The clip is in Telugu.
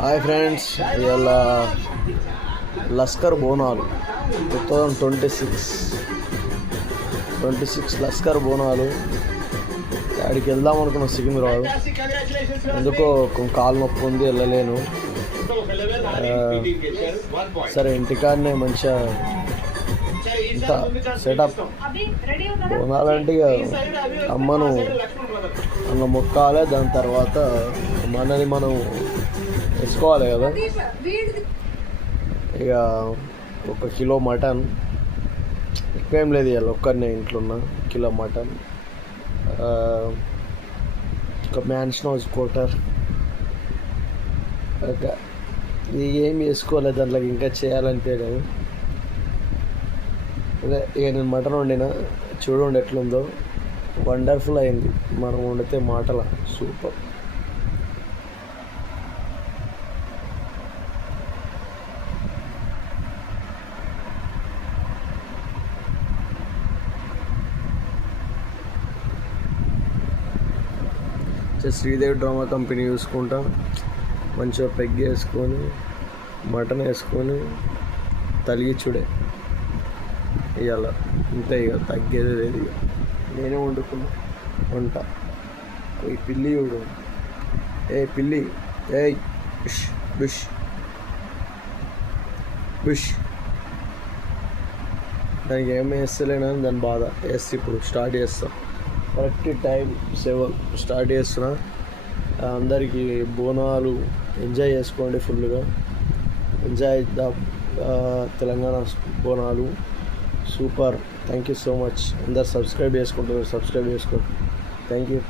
హాయ్ ఫ్రెండ్స్, ఇవాళ లస్కర్ బోనాలు 2026 లస్కర్ బోనాలు. అక్కడికి వెళ్దాం అనుకున్న సికింద్రాబాద్, ఎందుకో కాలు నొప్పి ఉంది, వెళ్ళలేను. సరే ఇంటికాడనే మంచిగా ఇంత సెటప్. బోనాలంటే ఇక అమ్మను అన్న మొక్కాలి, దాని తర్వాత మనని మనం వేసుకోవాలి కదా. ఇక 1 కిలో మటన్, ఎక్కువేం లేదు, ఇవాళ ఒక్కరినే ఇంట్లో ఉన్న. కిలో మటన్, ఒక మ్యాన్షనోజ్ కోటర్, ఇది ఏం వేసుకోలేదు దాంట్లోకి, ఇంకా చేయాలనిపించలేదు. అదే ఇక నేను మటన్ వండిన, చూడండి ఎట్లుందో, వండర్ఫుల్ అయింది. మనం వండితే మాటల సూపర్. శ్రీదేవి డ్రామా కంపెనీ చూసుకుంటా మంచిగా పెగ్ వేసుకొని మటన్ వేసుకొని తలిగిచ్చుడే ఇవాళ. ఇంతే, ఇక తగ్గేది లేదు. ఇక నేనే వండుకున్నా వంట. ఈ పిల్లి చూడు, ఏ పిల్లి, ఏ బుష్ బుష్ బుష్. దానికి ఏమి వేస్తలేనని దాని బాధ. వేస్తే ఇప్పుడు స్టార్ట్ చేస్తా, కరెక్ట్ టైం 7 స్టార్ట్ చేస్తున్నా. అందరికీ బోనాలు ఎంజాయ్ చేసుకోండి, ఫుల్గా enjoy the Telangana Bonalu. Super, thank you so much. అందరు సబ్స్క్రైబ్ చేసుకుంటారు, సబ్స్క్రైబ్ చేసుకోండి. Thank you.